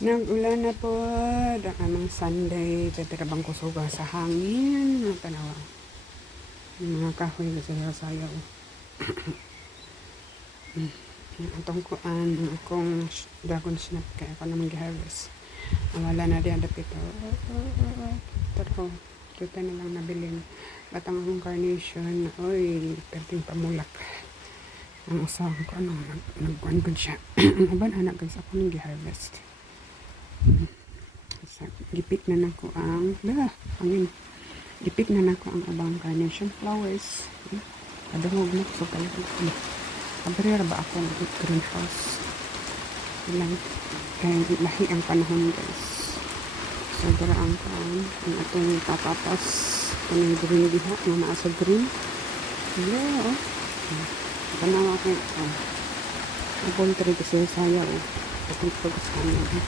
Nag-ulan na po ang aming Sunday. Tatirabang kusuga sa hangin. Mga tanawa. Yung mga kahoy na sila sayaw. Itong kuan, akong dragon snap kaya ako naman gi-harvest. Wala na diyan dapito. Pero kita na lang nabilin. Batang akong carnation. Oy, perting pamulak. Ang usang ko ano, nagkuan ko siya. Ang aban anak guys, ako nang gi-harvest. Gipik na nako ang angin. Gipik na nako ang abang carnation flowers. Kadungog mo so kalaki. Abrera ba ako ng greenhouse? Ilang kaya lahi ang panahon guys. So dara ang atong tatapas kanang green diha nga naa sa green. Yeah, tanawa ko. Abon tari kasi saya o. Kapit ko sa kanya.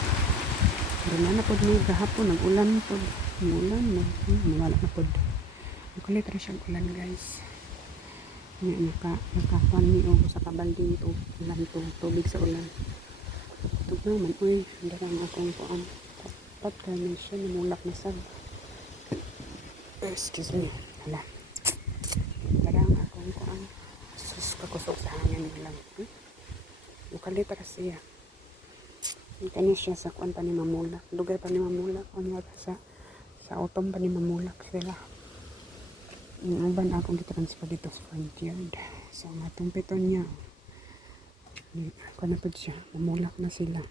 Wala na po may gahapon, nag-ulan po. Nag-ulan na. Wala na po. Nagkulit rin siyang ulan guys. Nakakuan ni o sa kabaldi ito. Ulan to, tubig sa ulan. Ito naman, uy, darang akong kuan. Pat carnation, namulak na sab. Excuse me. Hala. Darang akong kuan. Sus, kakusok sa hangin lang. Nagkulit rin siya. Kanya siya sa kuan pa ni mamulak. Dugay pa ni mamulak. Kanya sa autumn pa ni mamulak sila. Yung uban akong gitransfer dito sa front yard. So, matong piton niya. Ako na po siya. Mamulak na sila.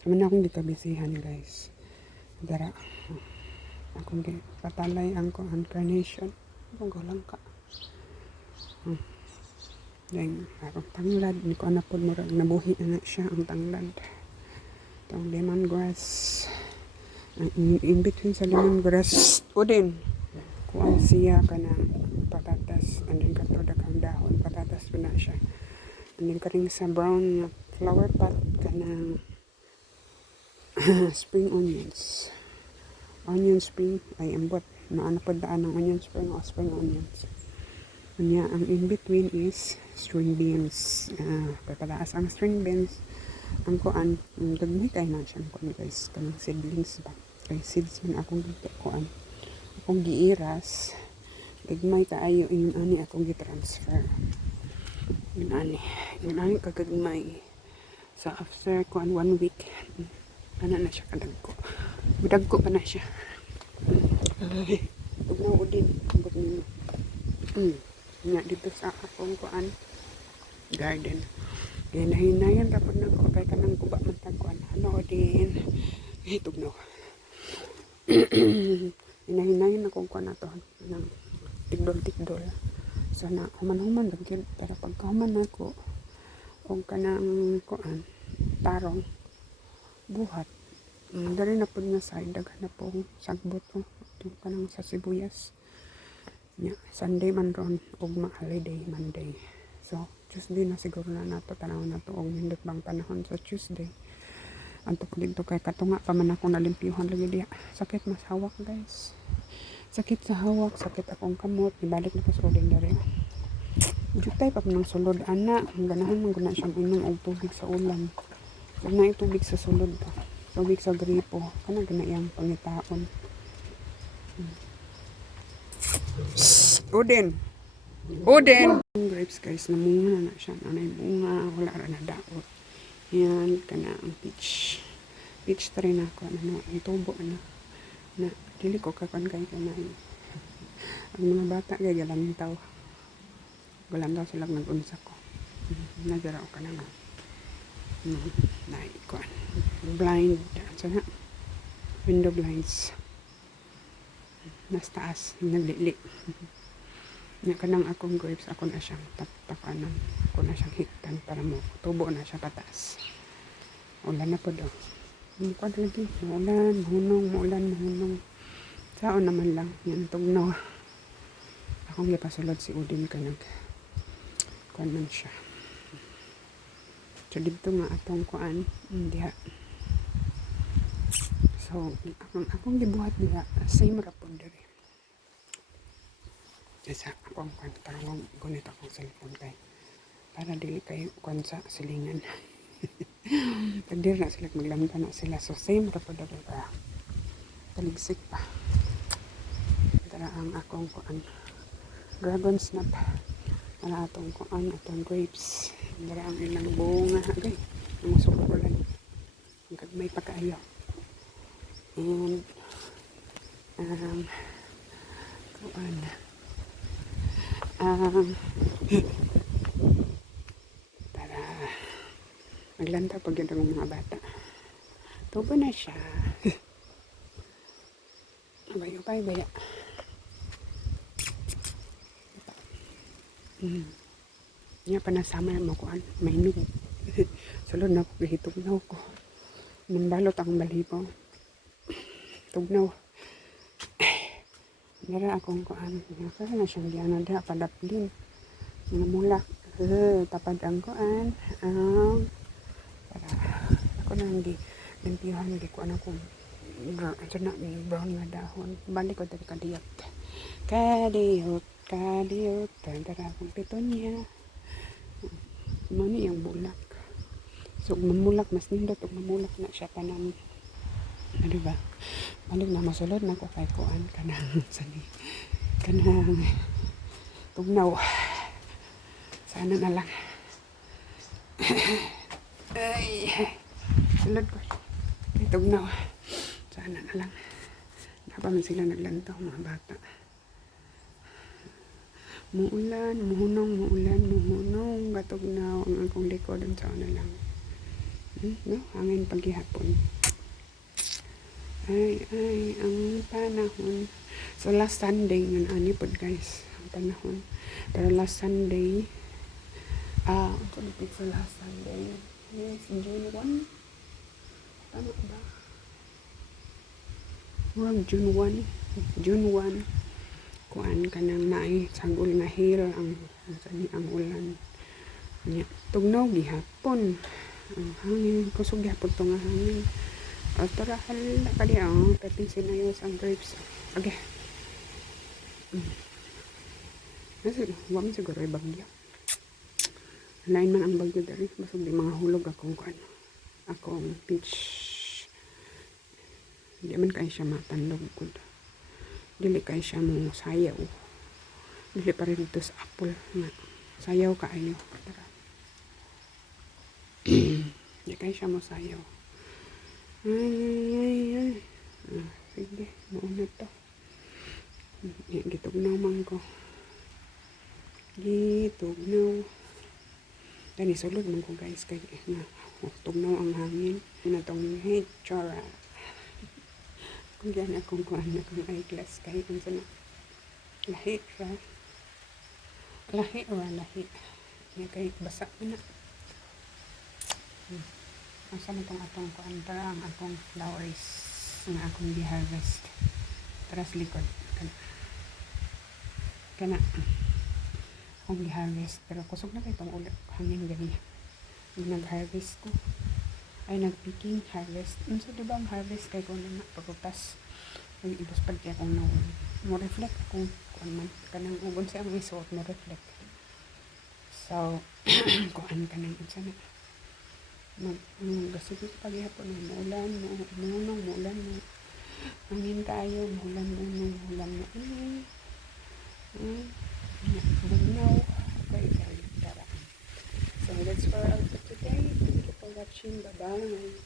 So, man akong gikabisihan guys. Dara. Akong patalay ang kuan carnation. Akong gulang ka. Then, akong tanglad, hindi ko na po nabuhi na siya ang tanglad. Itong lemongrass. In between sa lemongrass, o din, kuha siya ka ng patatas. And then katoda kang dahon, patatas po na siya. And then karing sa brown flower pot ka ng spring onions. Onion spring, ay ambot. Naano po daan ng onion spring o spring onions. Kanya, ang in-between is string beans. Pagpataas ang string beans. Ang kuan, dagmay kayo na siya kuan guys. Kanang seedlings ba? Kay seeds man akong kuan. Akong giiras. Dagmay kaayo yung ani akong gitransfer. Yung ani kagagmay. So after kuan 1 week, ana na siya kadagko. Madagko pa na siya. Ay, tugnaw din. Ambot ninyo. Nga dito sa akong kuan garden. Kaya nahinayan rapod na ko kay kanang kuba man tagkuan. Ano din hitugno. Hinahinayan akong kuan ato nang tigdol. So na human lagi pero pagkahuman nako og kanang kuan tarong buhat. Dari na pud nga side daghan na po sagbot o kanang sa sibuyas. Yeah, Sunday man ron og holiday Monday. So Tuesday na siguro na nato tanaw na to og nindot bang panahon sa Tuesday. Antok dito kay katunga pa man ako nalimpyuhan lagi diha. Sakit mas hawak guys. Sakit sa hawak, sakit akong kamot, ibalik na ko sa ordinary. Jutay pa nang sulod ana, ganahan man guna siya inom og tubig sa ulam. Kung na tubig sa sulod pa. Tubig sa gripo, kana gana iyang pangitaon. Uden. Grapes guys, namunga na siya. Nanay bunga, wala ra na daot. Yan, kana ang peach. Peach try na ako. Ano, ang tubo na. Na, dili ko kakon kay kanay. Ang mga bata kay galantaw. Galantaw sila nag-unsa ko. Nagara ko na nga. Naikuan. Blind. So na, window blinds. Nas taas, naglili. Nya kanang akong grapes, ako na siyang tapakanan. Ako na siyang hiktan para mo. Tubo na siya pataas. Ulan na po daw. Hindi ko lagi. Maulan, mahunong. Saan naman lang. Yan, tugnaw. Akong ipasulod si Udin ka kuan man siya. So, dito nga atong kuan. Diha. So, akong gibuhat diha. Same rapod diri. Isa akong kuan. Parang gunit akong cellphone kay. Para dili kayo kuan sa silingan. Pagdir na sila maglanta na sila. So same ra po dali pa. Taligsik pa. Tara ang akong kuan. Dragon snap. Tara atong kuan, atong grapes. Tara ang ilang bunga. Okay. Ang super ko lang. May pagkaayaw. And kuan. Tara. Maglanta pag yun ang mga bata. Tubo na siya. Abay-ubay baya. Niya pa nasama mo ko may nig. Sulod na ko gihitugnaw ko. Nambalot ang balibo. Tugnaw. Nara akong kuan. Nasa na siyang diana da padaplin. Mga mulak. Tapad ang kuan. Para ako nang limpihan di ko ako ito na brown nga dahon. Balik ko dali kadiyot. Kadiyot. Tara akong pitonya. Mani yung bulak. So mamulak mas nindot og mamulak na siya panang diba? Balik na masulod na ko kay kuan kanang tugnaw. Sana na lang. Ay, sulod ko. Tugnaw. Sana na lang. Napaman sila naglantaw mga bata. Muulan, muhunong, katugnaw ang akong likod ang saan na lang. No? Hangin paghihapon. Ay, ang panahon. So last Sunday, yun, ani po guys, ang panahon. Pero last Sunday, ito lipit sa last Sunday. Yes, June 1. Tama ba? Huwag June 1. Kuan ka nang naay sagol nga hill ang ulan. Tugnaw gihapon. Ang hangin, kusog gihapon to nga hangin. Tara, hala ka di ang peting sinayos ang grapes. Okay. Huwag man siguro ay bagyo. Lain man ang bagyo dari. Basta di mga hulog akong kuan. Akong peach. Hindi man kayo siya matandog ko. Dili kayo siya mong sayaw. Dili pa rin ito sa apple. Sayaw kaayo. Tara. Hindi kayo siya mong sayaw. Ay. Sige, mauna to. Gitugnaw man ko. Gitugnaw. Dani sulod man ko guys. Kaya tugnaw ang hangin. Pinatong hechora. Kung yan akong kuhan na kung eyeglass. Kahit kung sana. Lahi. Yan kahit basa na. Asa na itong atong kuhan. Tara ang atong flowers na akong di-harvest. Tara sa likod. Kana. Akong di-harvest. Pero kusog na kayo itong ulit. Hangin gani. Yung nag-harvest ko. Ay nag-picking harvest. So diba ang harvest kay ko na pagkutas. Ay ibos pag kaya akong nawon. Mo-reflect akong kuhan man. Kanang ubon siya ang isuot mo-reflect. So, kuhan ka nang isa na. Gasugit paghihapon ng muulan, muulan. Hangin tayo, muulan. Bugnaw. Okay, tara. So that's for all for today. Thank you for watching. Bye-bye.